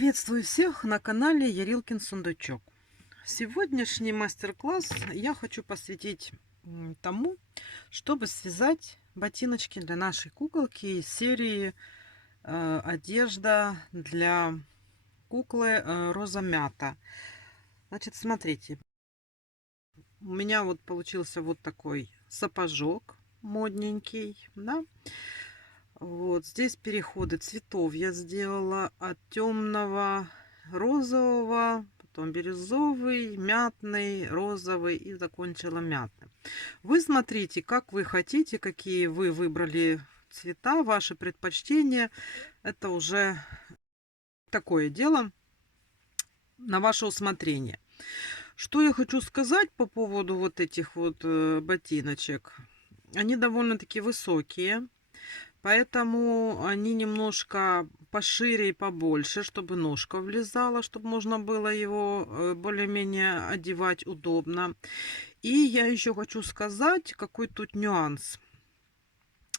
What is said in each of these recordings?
Приветствую всех на канале Ярилкин Сундучок. Сегодняшний мастер-класс я хочу посвятить тому, чтобы связать ботиночки для нашей куколки из серии одежда для куклы Роза Мята. Значит, смотрите, у меня вот получился вот такой сапожок модненький, да? Вот здесь переходы цветов я сделала от темного розового, потом бирюзовый, мятный, розовый и закончила мятным. Вы смотрите, как вы хотите, какие вы выбрали цвета, ваши предпочтения. Это уже такое дело на ваше усмотрение. Что я хочу сказать по поводу вот этих вот ботиночек. Они довольно-таки высокие. Поэтому они немножко пошире и побольше, чтобы ножка влезала, чтобы можно было его более-менее одевать удобно. И я еще хочу сказать, какой тут нюанс.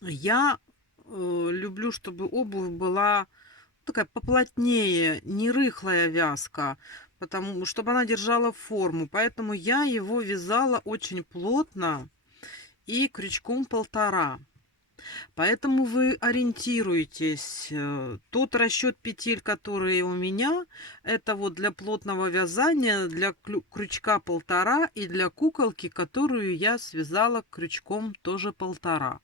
Я люблю, чтобы обувь была такая поплотнее, не рыхлая вязка, чтобы она держала форму. Поэтому я его вязала очень плотно и крючком 1,5. Поэтому вы ориентируйтесь. Тот расчет петель, который у меня, это вот для плотного вязания, для крючка 1,5 и для куколки, которую я связала крючком тоже 1,5.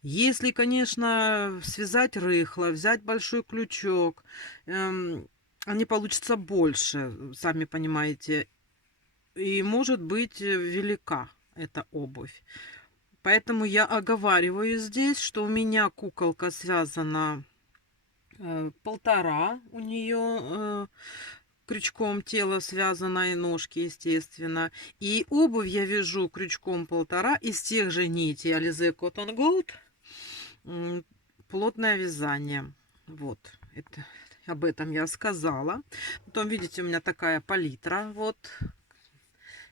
Если, конечно, связать рыхло, взять большой крючок, они получатся больше, сами понимаете, и может быть велика эта обувь. Поэтому я оговариваю здесь, что у меня куколка связана 1,5. У нее крючком тело связано и ножки, естественно. И обувь я вяжу крючком 1,5 из тех же нитей Alize Cotton Gold. Плотное вязание. Вот. Это, об этом я сказала. Потом, видите, у меня такая палитра. Вот.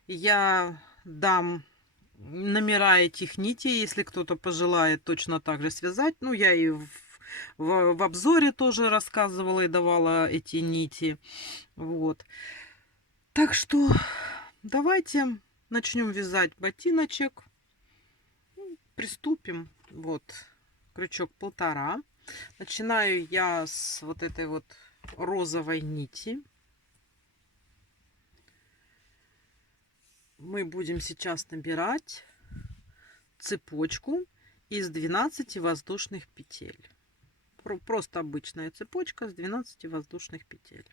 Я дам номера этих нитей, если кто-то пожелает точно так же связать. Ну, я и в обзоре тоже рассказывала и давала эти нити. Вот. Так что давайте начнем вязать ботиночек. Приступим. Вот крючок 1,5. Начинаю я с вот этой вот розовой нити. Мы будем сейчас набирать цепочку из 12 воздушных петель. Просто обычная цепочка с 12 воздушных петель.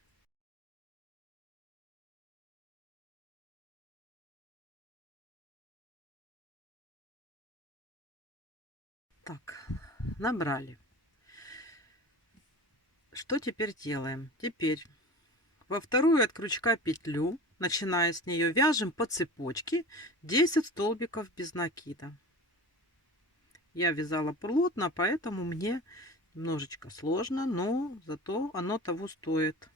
Так, набрали. Что теперь делаем? Теперь во вторую от крючка петлю, начиная с нее, вяжем по цепочке 10 столбиков без накида. Я вязала плотно, поэтому мне немножечко сложно, но зато оно того стоит.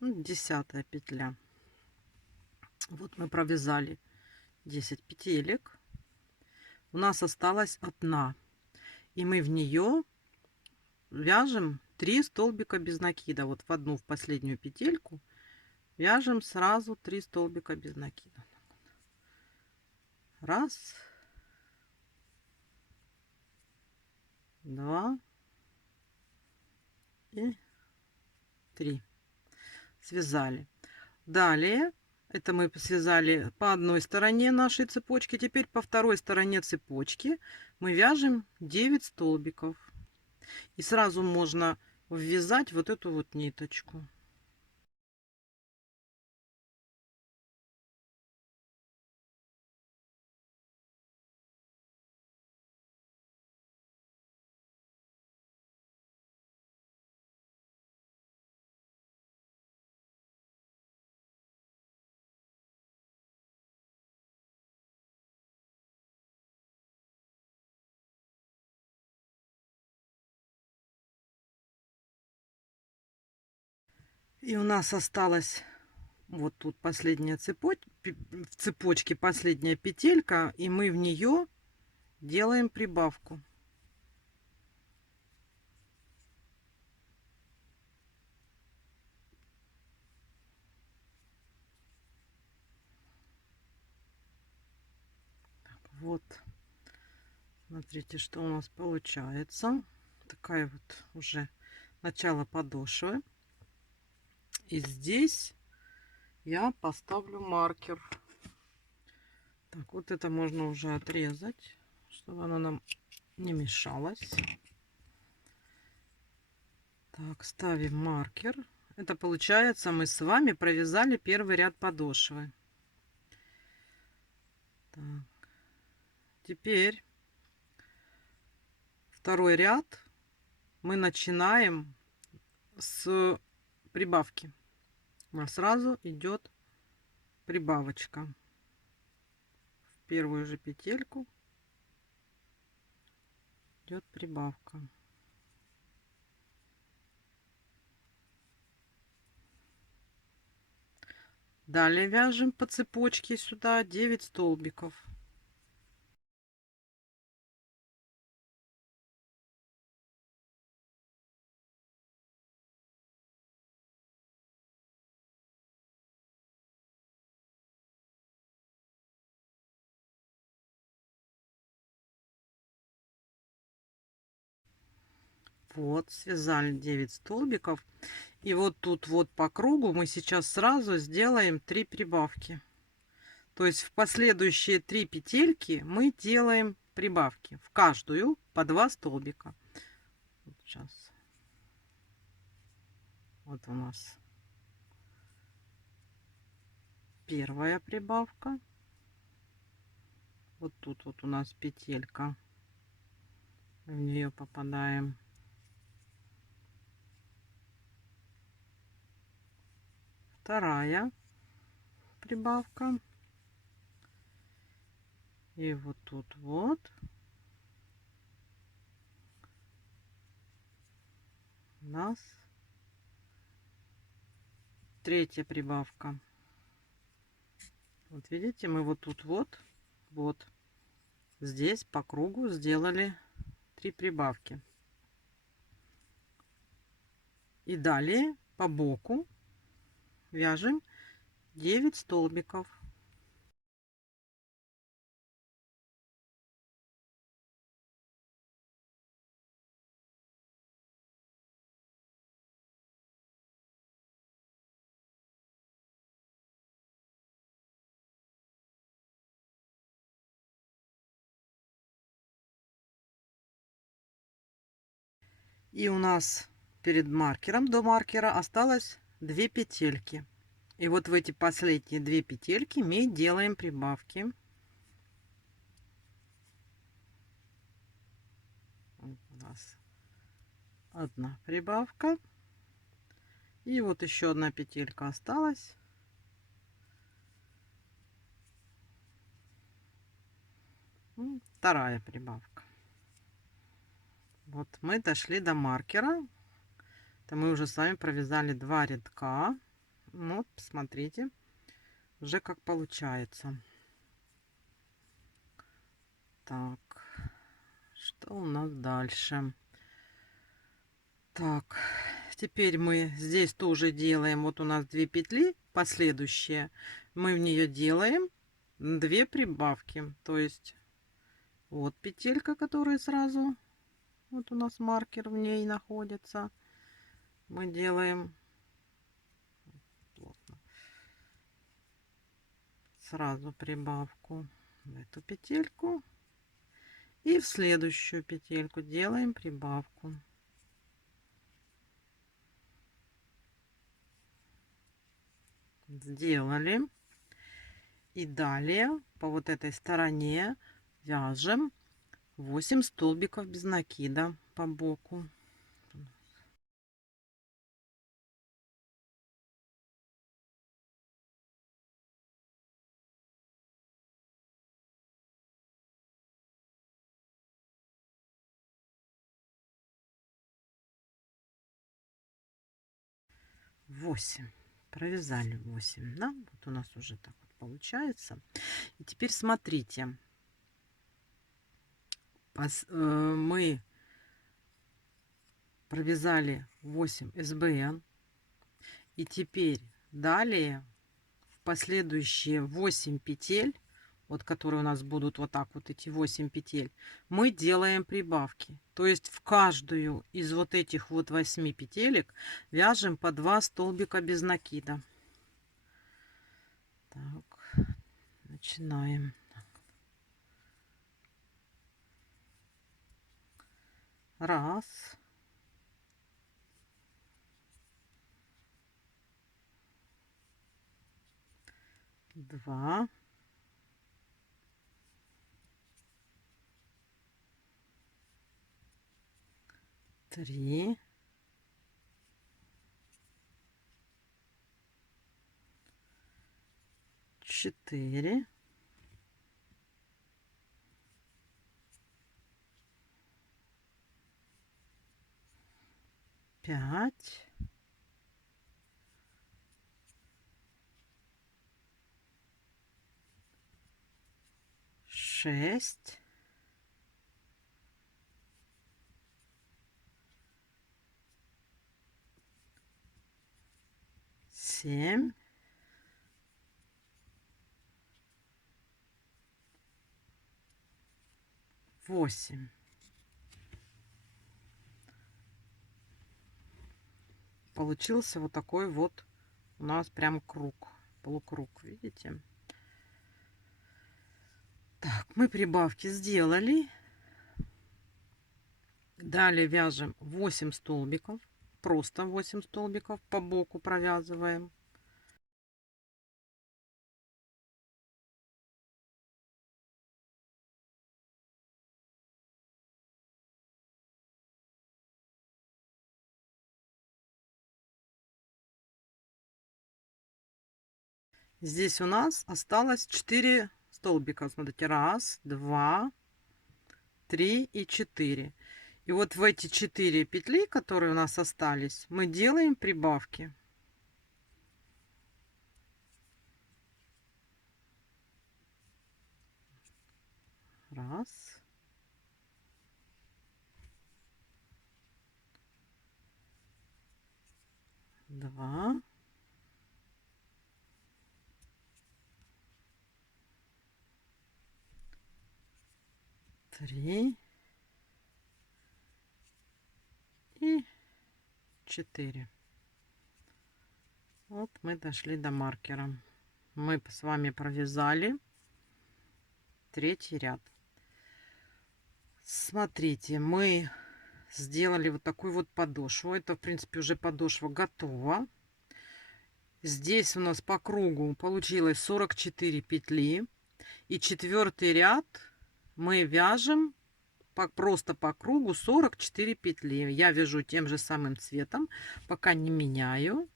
Ну, 10-я петля. Вот мы провязали 10 петелек. У нас осталась одна. И мы в нее вяжем 3 столбика без накида. Вот в одну, в последнюю петельку вяжем сразу 3 столбика без накида. Раз, два и 3. Связали. Далее, это мы связали по одной стороне нашей цепочки. Теперь по второй стороне цепочки мы вяжем 9 столбиков. И сразу можно ввязать вот эту вот ниточку. И у нас осталось вот тут последняя в цепочке последняя петелька, и мы в нее делаем прибавку. Так, вот, смотрите, что у нас получается. Такая вот уже начало подошвы. И здесь я поставлю маркер. Так, вот это можно уже отрезать, чтобы оно нам не мешалось. Так, ставим маркер. Это получается, мы с вами провязали первый ряд подошвы. Так. Теперь второй ряд мы начинаем с прибавки. У нас сразу идет прибавочка. В первую же петельку идет прибавка. Далее вяжем по цепочке сюда 9 столбиков. Вот, связали 9 столбиков. И вот тут вот по кругу мы сейчас сразу сделаем 3 прибавки. То есть в последующие 3 петельки мы делаем прибавки. В каждую по 2 столбика. Вот сейчас. Вот у нас первая прибавка. Вот тут вот у нас петелька. В нее попадаем. Вторая прибавка. И вот тут вот у нас третья прибавка. Вот видите, мы вот тут вот здесь по кругу сделали 3 прибавки. И далее по боку вяжем 9 столбиков. И у нас перед маркером, до маркера, осталось 2 петельки. И вот в эти последние 2 петельки мы делаем прибавки. Вот у нас одна прибавка. И вот еще одна петелька осталась. Вторая прибавка. Вот мы дошли до маркера. Это мы уже с вами провязали 2 рядка. Вот, посмотрите, уже как получается. Так, что у нас дальше? Так, теперь мы здесь тоже делаем. Вот у нас 2 петли последующие. Мы в нее делаем 2 прибавки. То есть вот петелька, которая сразу, вот у нас маркер в ней находится. Мы делаем плотно сразу прибавку в эту петельку, и в следующую петельку делаем прибавку. Сделали. И далее по вот этой стороне вяжем 8 столбиков без накида по боку. 8. Провязали 8, да? Вот у нас уже так вот получается. И теперь смотрите. Мы провязали 8 СБН. И теперь далее в последующие 8 петель, вот которые у нас будут вот так вот эти 8 петель, мы делаем прибавки. То есть в каждую из вот этих вот 8 петелек вяжем по 2 столбика без накида. Так, начинаем. Раз. Два. Три. 4. 5. 6. 7. 8. Получился вот такой вот у нас прям круг, полукруг, видите? Так, мы прибавки сделали. Далее вяжем 8 столбиков, просто 8 столбиков по боку провязываем. Здесь у нас осталось 4 столбика. Смотрите, раз, два, 3 и 4. И вот в эти 4 петли, которые у нас остались, мы делаем прибавки. Раз. Два. Три. И 4. Вот мы дошли до маркера. Мы с вами провязали третий ряд. Смотрите, мы сделали вот такую вот подошву. Это, в принципе, уже подошва готова. Здесь у нас по кругу получилось 44 петли. И четвертый ряд мы вяжем просто по кругу 44 петли. Я вяжу тем же самым цветом, пока не меняю.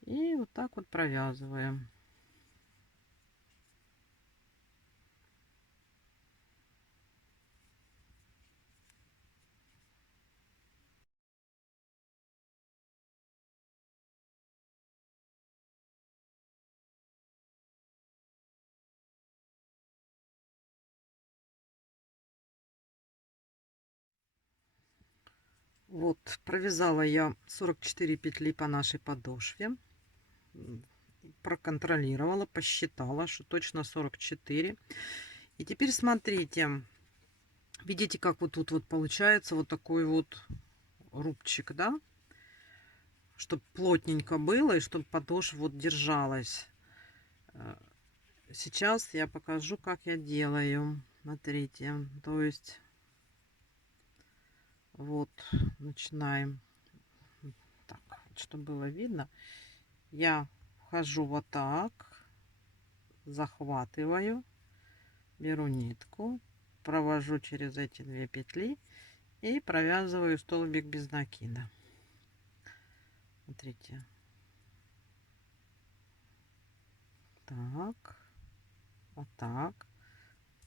И вот так вот провязываем. Вот, провязала я 44 петли по нашей подошве. Проконтролировала, посчитала, что точно 44. И теперь смотрите, видите, как вот тут вот получается вот такой вот рубчик, да? Чтобы плотненько было и чтобы подошва вот держалась. Сейчас я покажу, как я делаю. Смотрите, то есть вот начинаем. Так, чтобы было видно, я вхожу вот так, захватываю, беру нитку, провожу через эти 2 петли и провязываю столбик без накида. Смотрите. Так, вот так,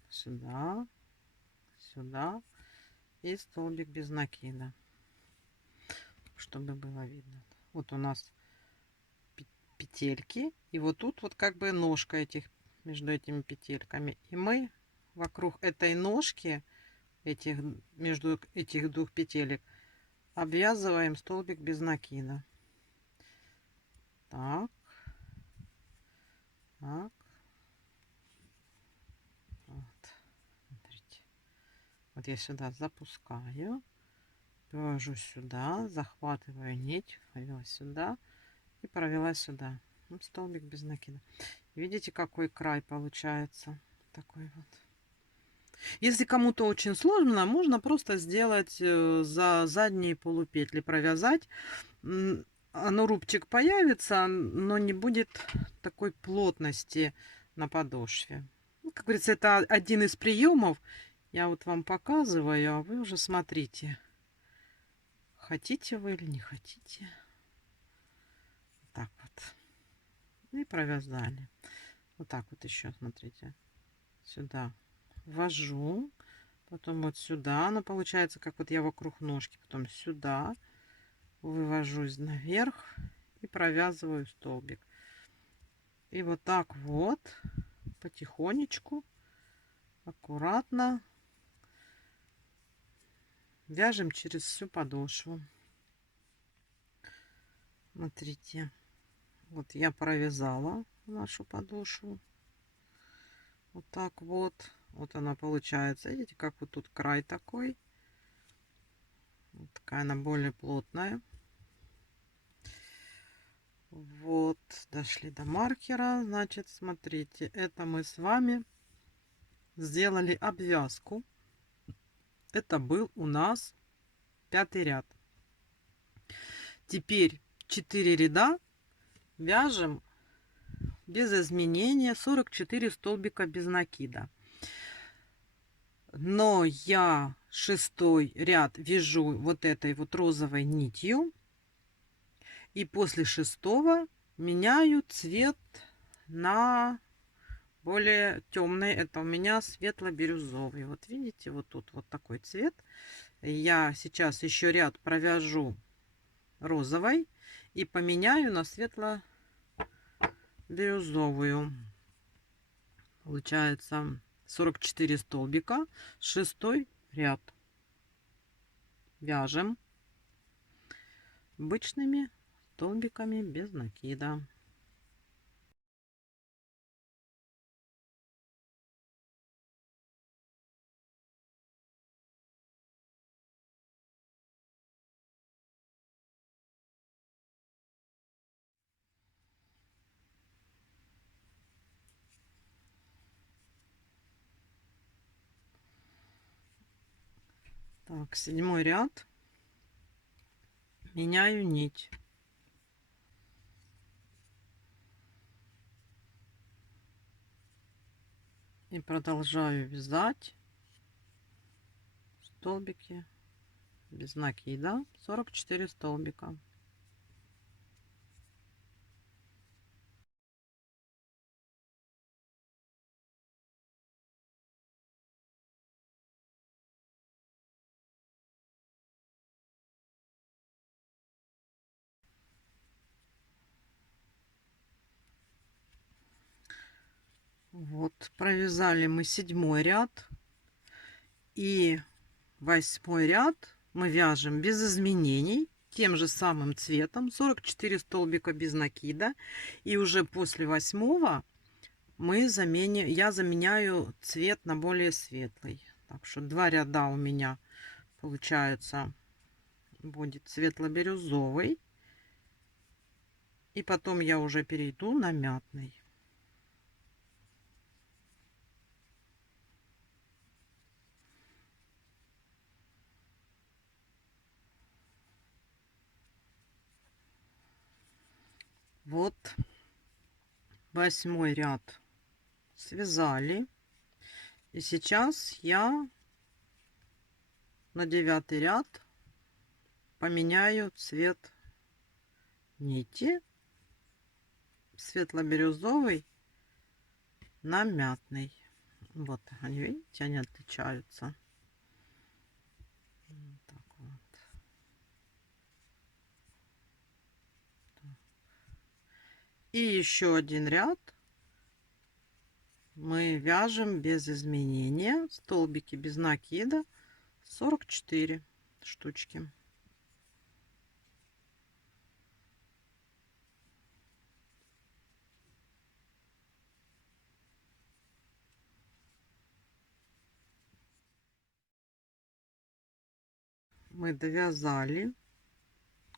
сюда, сюда и столбик без накида, чтобы было видно. Вот у нас петельки. И вот тут вот как бы ножка этих, между этими петельками. И мы вокруг этой ножки, между этих двух петелек, обвязываем столбик без накида. Так. Так. Вот. Смотрите. Вот я сюда запускаю. Провожу сюда. Захватываю нить. Провела сюда. И провела сюда. Ну, столбик без накида. Видите, какой край получается? Такой вот. Если кому-то очень сложно, можно просто сделать за задние полупетли, провязать. Оно рубчик появится, но не будет такой плотности на подошве. Ну, как говорится, это один из приемов. Я вот вам показываю, а вы уже смотрите. Хотите вы или не хотите. Так вот. И провязали. Вот так вот еще, смотрите. Сюда ввожу. Потом вот сюда. Оно получается, как вот я вокруг ножки. Потом сюда. Вывожусь наверх. И провязываю столбик. И вот так вот. Потихонечку. Аккуратно. Вяжем через всю подошву. Смотрите. Вот я провязала нашу подошву. Вот так вот. Вот она получается. Видите, как вот тут край такой. Вот такая она более плотная. Вот, дошли до маркера. Значит, смотрите, это мы с вами сделали обвязку. Это был у нас 5-й ряд. Теперь 4 ряда вяжем без изменения 44 столбика без накида. Но я 6-й ряд вяжу вот этой вот розовой нитью. И после 6-го меняю цвет на более темный. Это у меня светло-бирюзовый. Вот видите, вот тут вот такой цвет. Я сейчас еще ряд провяжу розовой и поменяю на светло-бирюзовую. Получается 44 столбика, 6-й ряд. Вяжем обычными столбиками без накида. Так, 7-й ряд. Меняю нить. И продолжаю вязать столбики без накида. 44 столбика. Вот, провязали мы 7-й ряд. И 8-й ряд мы вяжем без изменений тем же самым цветом, 44 столбика без накида. И уже после 8-го я заменяю цвет на более светлый. Так что 2 ряда у меня получается будет светло-бирюзовый. И потом я уже перейду на мятный. Вот 8-й ряд связали. И сейчас я на 9-й ряд поменяю цвет нити светло-бирюзовый на мятный. Вот они, видите, они отличаются. Вот так вот. И еще один ряд мы вяжем без изменения. Столбики без накида 44 штучки. Мы довязали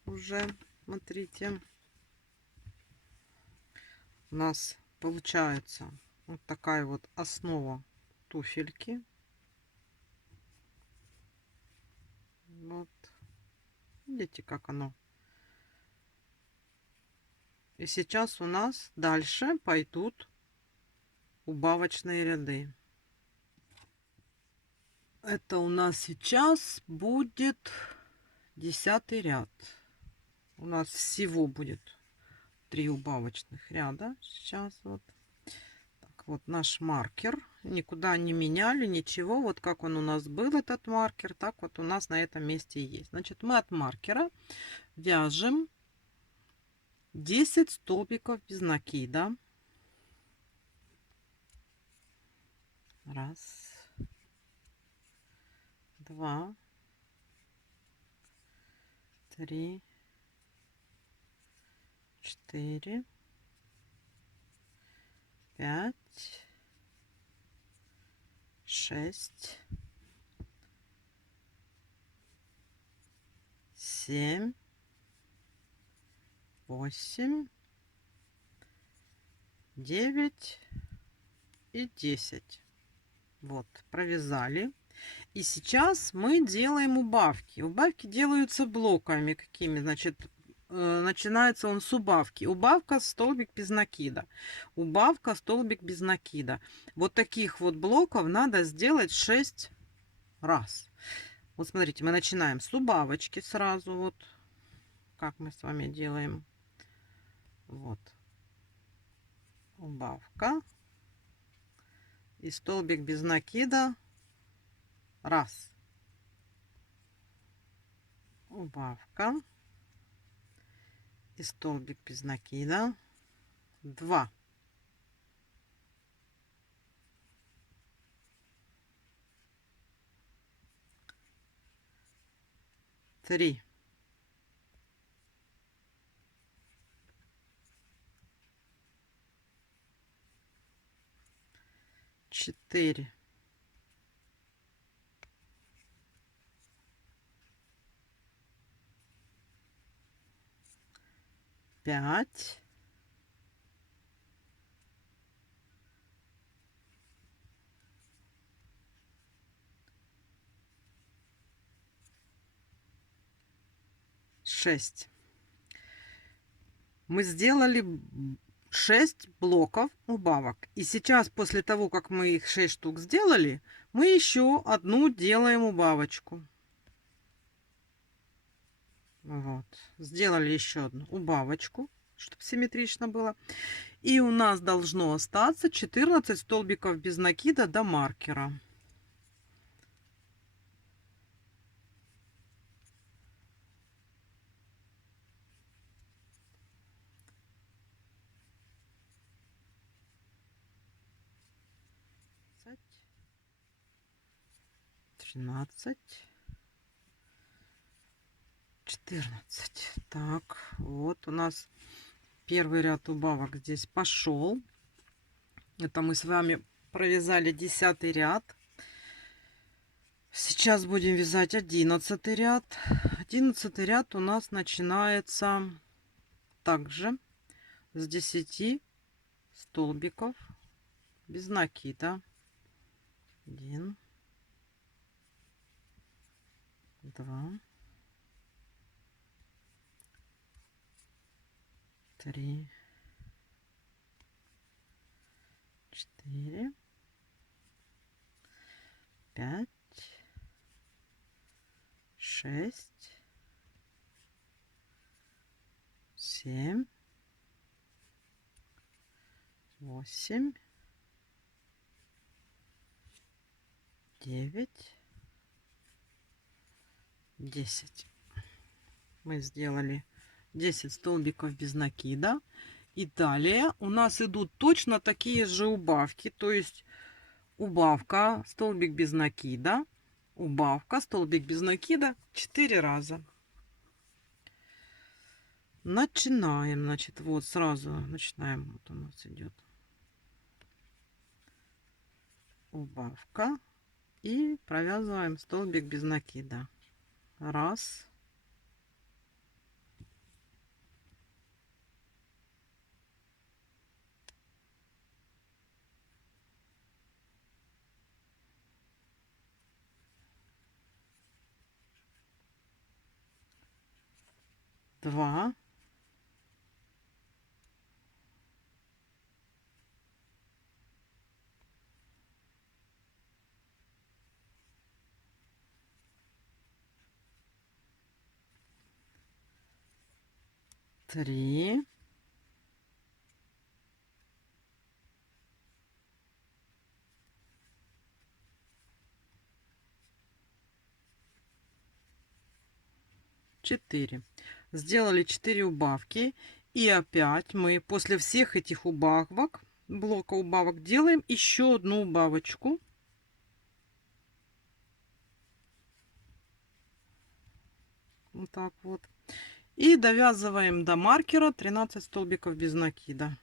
уже, смотрите, у нас получается вот такая вот основа туфельки. Вот, видите, как оно. И сейчас у нас дальше пойдут убавочные ряды. Это у нас сейчас будет 10-й ряд. У нас всего будет 3 убавочных ряда. Сейчас вот. Так, вот наш маркер. Никуда не меняли, ничего. Вот как он у нас был, этот маркер, так вот у нас на этом месте и есть. Значит, мы от маркера вяжем 10 столбиков без накида. Раз, два, три, 4, 5, 6, 7, 8, 9 и 10. Вот, провязали. И сейчас мы делаем убавки. Убавки делаются блоками какими, значит, начинается он с убавки. Убавка, столбик без накида. Убавка, столбик без накида. Вот таких вот блоков надо сделать 6 раз. Вот смотрите, мы начинаем с убавочки сразу. Вот как мы с вами делаем. Вот. Убавка. И столбик без накида. Раз. Убавка. И столбик без накида. 2. 3. 4. 5. 6. Мы сделали 6 блоков убавок. И сейчас, после того, как мы их 6 штук сделали, мы еще одну делаем убавочку. Вот. Сделали еще одну убавочку, чтобы симметрично было. И у нас должно остаться 14 столбиков без накида до маркера. Тринадцать, 14. Так, вот у нас первый ряд убавок здесь пошел. Это мы с вами провязали 10-й ряд. Сейчас будем вязать 11-й ряд. 11-й ряд у нас начинается также с 10 столбиков без накида. 1, 2, 3, 4, 5, 6, 7, 8, 9, 10. Мы сделали 10 столбиков без накида. И далее у нас идут точно такие же убавки, то есть убавка, столбик без накида, убавка, столбик без накида 4 раза. Начинаем, значит, вот сразу начинаем, вот у нас идет убавка и провязываем столбик без накида. Раз. Два. Три. Четыре. Сделали 4 убавки. И опять мы после всех этих убавок, блока убавок, делаем еще одну убавочку. Вот так вот. И довязываем до маркера 13 столбиков без накида.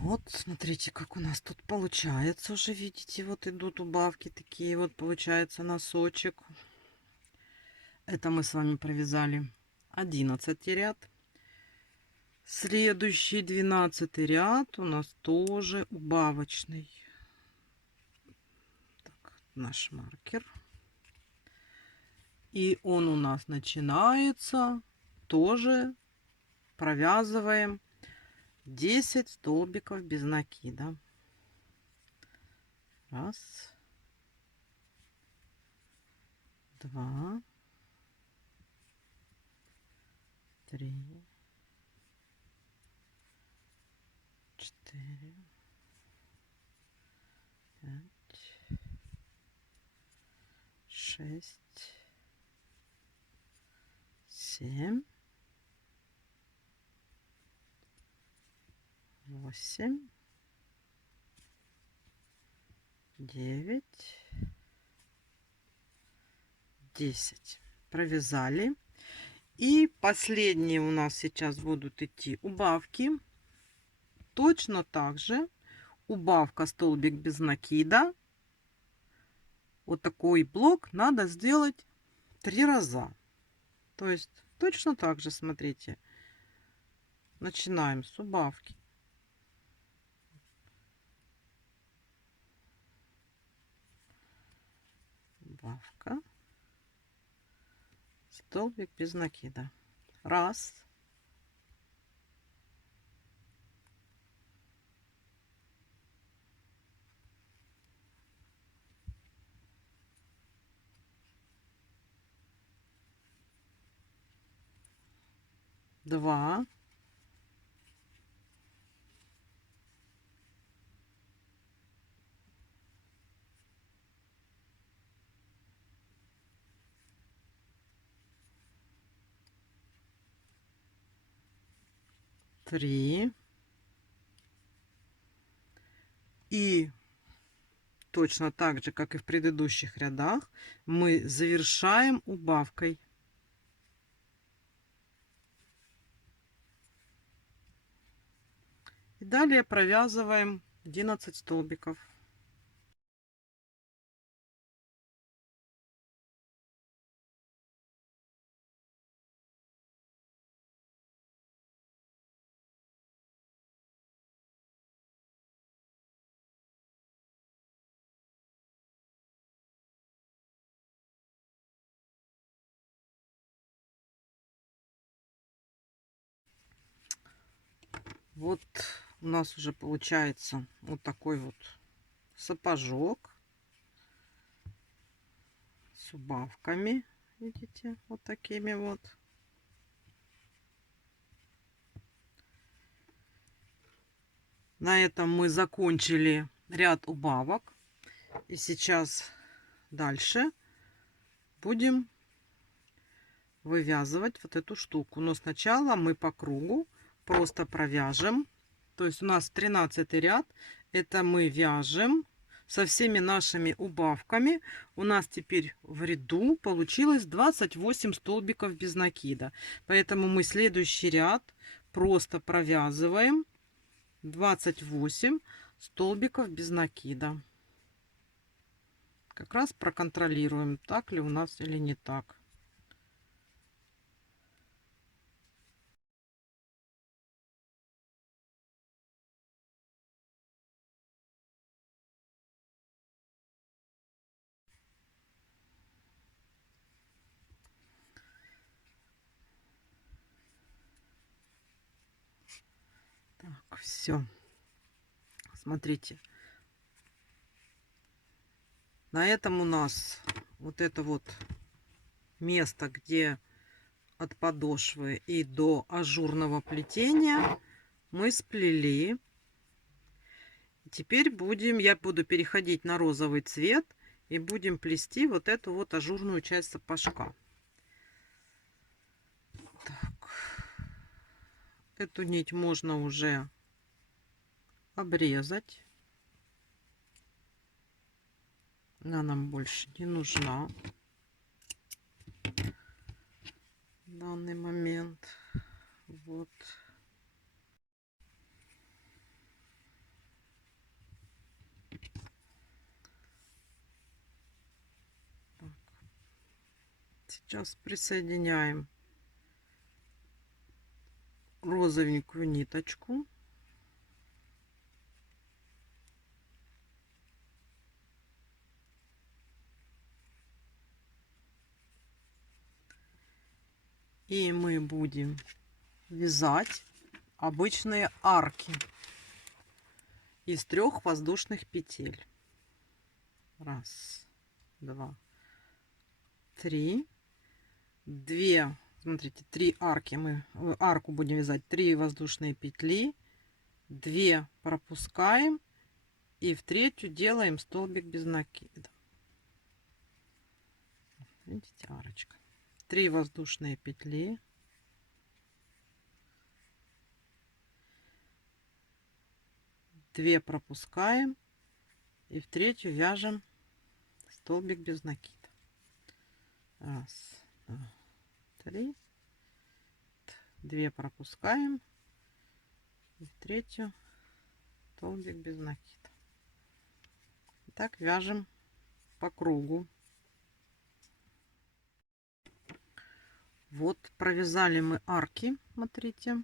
Вот, смотрите, как у нас тут получается уже, видите, вот идут убавки такие, вот получается носочек. Это мы с вами провязали 11 ряд. Следующий 12 ряд у нас тоже убавочный. Так, наш маркер. И он у нас начинается тоже провязываем 10 столбиков без накида. Раз, два, три, четыре, пять, шесть, семь, восемь, девять, 10. Провязали. И последние у нас сейчас будут идти убавки. Точно так же убавка, столбик без накида. Вот такой блок надо сделать 3 раза. То есть точно так же, смотрите. Начинаем с убавки. Убавка. Столбик без накида. Раз. Два. Три. И точно так же, как и в предыдущих рядах, мы завершаем убавкой. И далее провязываем 11 столбиков. Вот у нас уже получается вот такой вот сапожок с убавками. Видите, вот такими вот. На этом мы закончили ряд убавок. И сейчас дальше будем вывязывать вот эту штуку. Но сначала мы по кругу просто провяжем. То есть у нас 13 ряд. Это мы вяжем со всеми нашими убавками. У нас теперь в ряду получилось 28 столбиков без накида. Поэтому мы следующий ряд просто провязываем 28 столбиков без накида. Как раз проконтролируем, так ли у нас или не так. Так, все. Смотрите. На этом у нас вот это вот место, где от подошвы и до ажурного плетения мы сплели. Теперь я буду переходить на розовый цвет и будем плести вот эту вот ажурную часть сапожка. Так. Эту нить можно уже обрезать. Она нам больше не нужна в данный момент. Вот. Так. Сейчас присоединяем розовенькую ниточку. И мы будем вязать обычные арки из 3 воздушных петель. Раз, два, три. 2, смотрите, 3 арки. Мы арку будем вязать 3 воздушные петли. 2 пропускаем. И в третью делаем столбик без накида. Видите, арочка. 3 воздушные петли. 2 пропускаем. И в третью вяжем столбик без накида. Раз, два, 3. 2 пропускаем. И в третью столбик без накида. Так вяжем по кругу. Вот провязали мы арки, смотрите.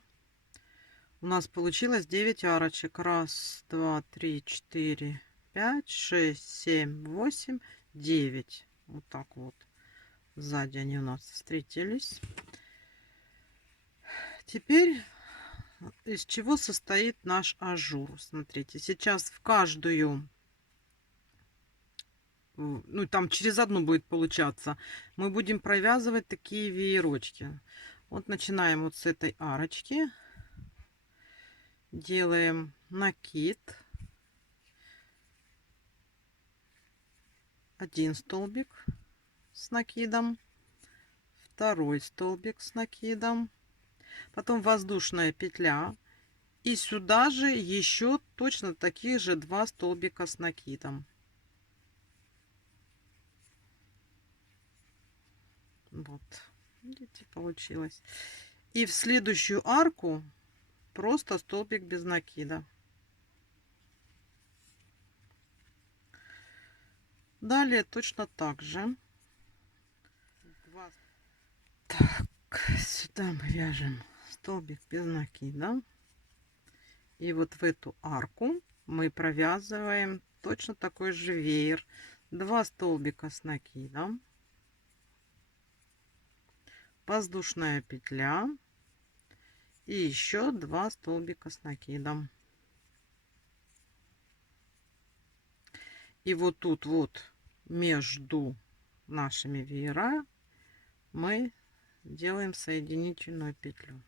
У нас получилось 9 арочек. Раз, два, три, 4, 5, 6, 7, 8, 9. Вот так вот. Сзади они у нас встретились. Теперь из чего состоит наш ажур? Смотрите, сейчас в каждую, ну там через одну будет получаться, мы будем провязывать такие веерочки. Вот начинаем вот с этой арочки. Делаем накид. 1 столбик с накидом. 2 столбик с накидом. Потом воздушная петля. И сюда же еще точно такие же 2 столбика с накидом. Вот. Видите, получилось. И в следующую арку просто столбик без накида. Далее точно так же. Так, сюда мы вяжем столбик без накида. И вот в эту арку мы провязываем точно такой же веер. 2 столбика с накидом. Воздушная петля. И еще 2 столбика с накидом. И вот тут вот между нашими веера мы делаем соединительную петлю.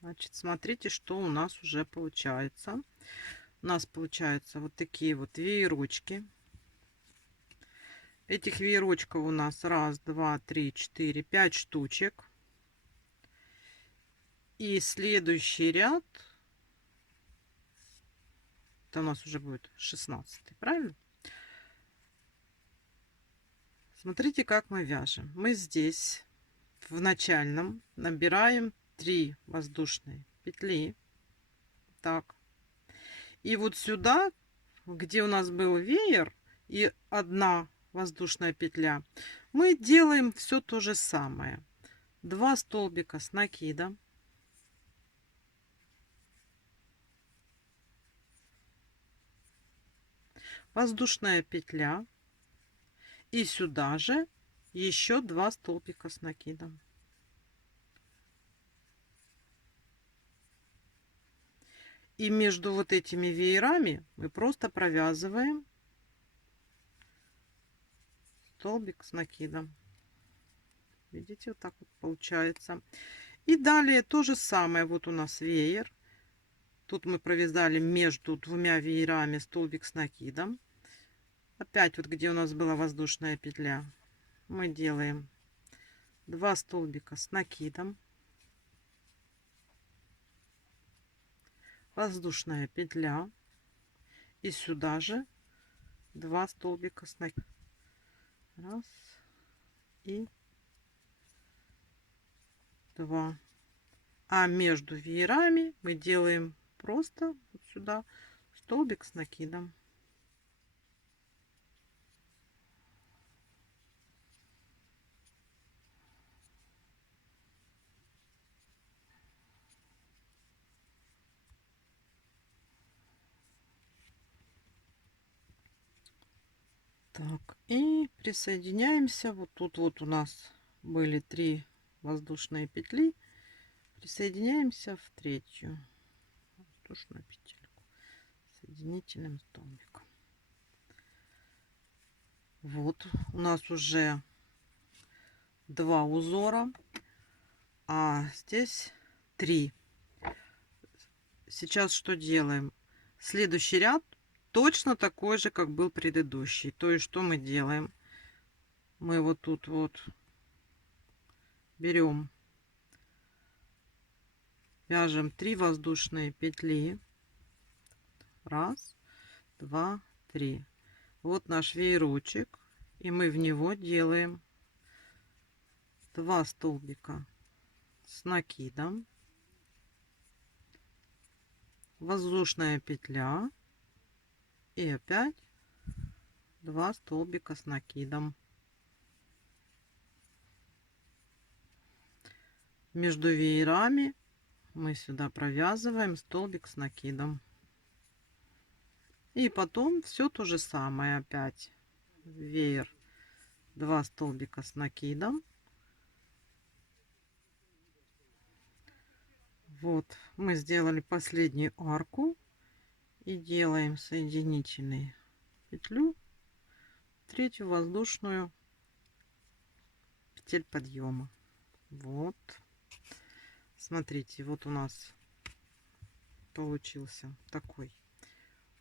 Значит, смотрите, что у нас уже получается. У нас получаются вот такие вот веерочки. Этих веерочков у нас 1, 2, 3, 4, 5 штучек. И следующий ряд, это у нас уже будет 16, правильно? Смотрите, как мы вяжем. Мы здесь в начальном набираем 3 воздушные петли. Так. И вот сюда, где у нас был веер и 1 воздушная петля, мы делаем все то же самое. 2 столбика с накидом. Воздушная петля. И сюда же еще 2 столбика с накидом. И между вот этими веерами мы просто провязываем столбик с накидом. Видите, вот так вот получается. И далее то же самое. Вот у нас веер. Тут мы провязали между 2 веерами столбик с накидом. Опять вот где у нас была воздушная петля, мы делаем 2 столбика с накидом. Воздушная петля. И сюда же 2 столбика с накидом. Раз и 2. А между веерами мы делаем просто вот сюда столбик с накидом. Так, и присоединяемся. Вот тут вот у нас были 3 воздушные петли. Присоединяемся в 3-ю воздушную петельку соединительным столбиком. Вот у нас уже 2 узора, а здесь 3. Сейчас что делаем? Следующий ряд точно такой же, как был предыдущий. То есть что мы делаем? Мы вот тут вот берем, вяжем 3 воздушные петли. 1, 2, 3. Вот наш веерочек, и мы в него делаем 2 столбика с накидом, воздушная петля и опять 2 столбика с накидом. Между веерами мы сюда провязываем столбик с накидом. И потом все то же самое опять. Веер 2 столбика с накидом. Вот мы сделали последнюю арку и делаем соединительную петлю, 3-ю воздушную петель подъема. Вот, смотрите, вот у нас получился такой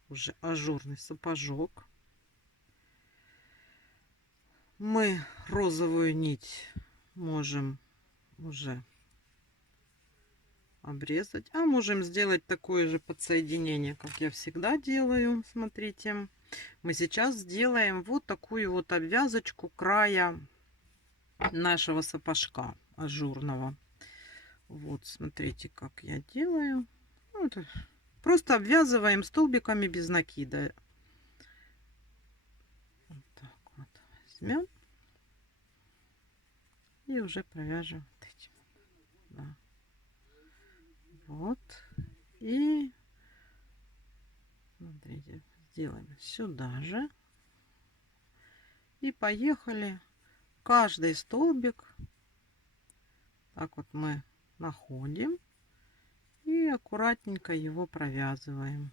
уже ажурный сапожок. Мы розовую нить можем уже обрезать, а можем сделать такое же подсоединение, как я всегда делаю. Смотрите, мы сейчас сделаем вот такую вот обвязочку края нашего сапожка ажурного. Вот, смотрите, как я делаю. Вот, просто обвязываем столбиками без накида. Вот так вот возьмем и уже провяжем вот этим. Да. Вот. И смотрите, сделаем сюда же. И поехали. Каждый столбик так вот мы находим и аккуратненько его провязываем.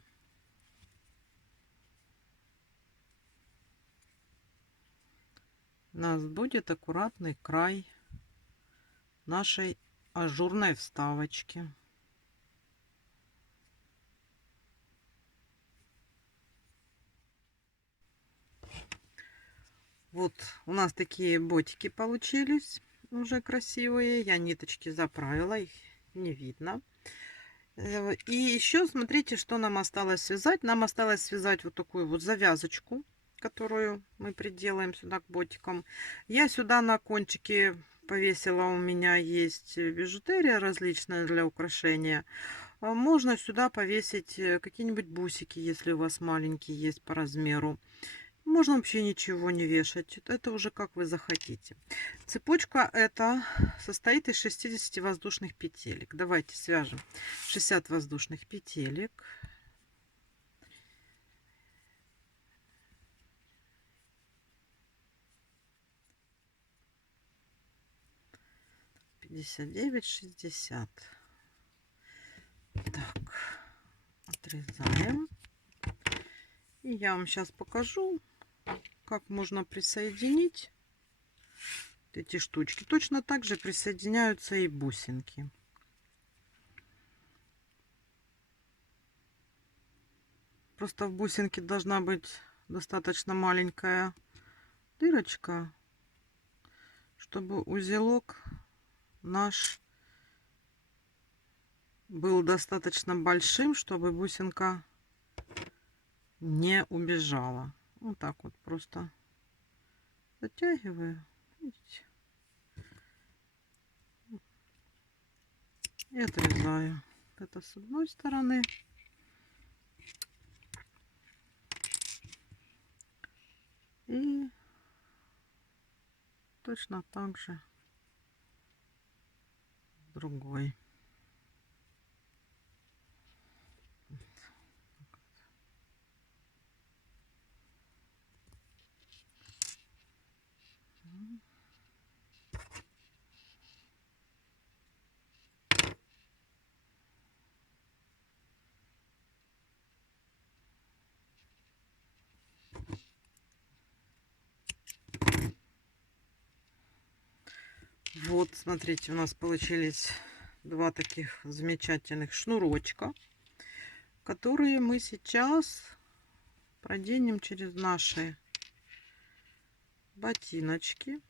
у нас будет аккуратный край нашей ажурной вставочки. Вот у нас такие ботики получились уже красивые. Я ниточки заправила, их не видно. И еще смотрите, что нам осталось связать. Нам осталось связать вот такую вот завязочку, которую мы приделаем сюда к ботикам. Я сюда на кончике повесила, у меня есть бижутерия различная для украшения. Можно сюда повесить какие-нибудь бусики, если у вас маленькие есть по размеру. Можно вообще ничего не вешать. Это уже как вы захотите. Цепочка эта состоит из 60 воздушных петелек. Давайте свяжем 60 воздушных петелек. Пятьдесят 59, 60. Так, отрезаем. И я вам сейчас покажу, как можно присоединить эти штучки. Точно так же присоединяются и бусинки. Просто в бусинке должна быть достаточно маленькая дырочка, чтобы узелок наш был достаточно большим, чтобы бусинка не убежала. Вот так вот просто затягиваю. Видите? И отрезаю. Это с одной стороны. И точно так же с другой. Вот, смотрите, у нас получились два таких замечательных шнурочка, которые мы сейчас проденем через наши ботиночки.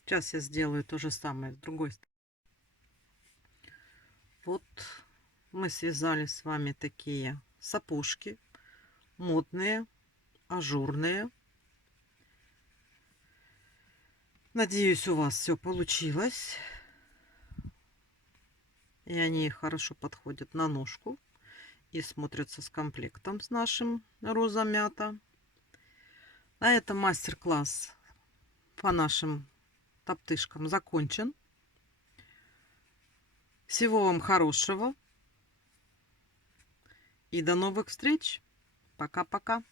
Сейчас я сделаю то же самое с другой стороны. Вот мы связали с вами такие сапожки модные, ажурные. Надеюсь, у вас все получилось. И они хорошо подходят на ножку и смотрятся с комплектом с нашим роза мята. На этом мастер-класс по нашим топтышкам закончен. Всего вам хорошего и до новых встреч. Пока-пока.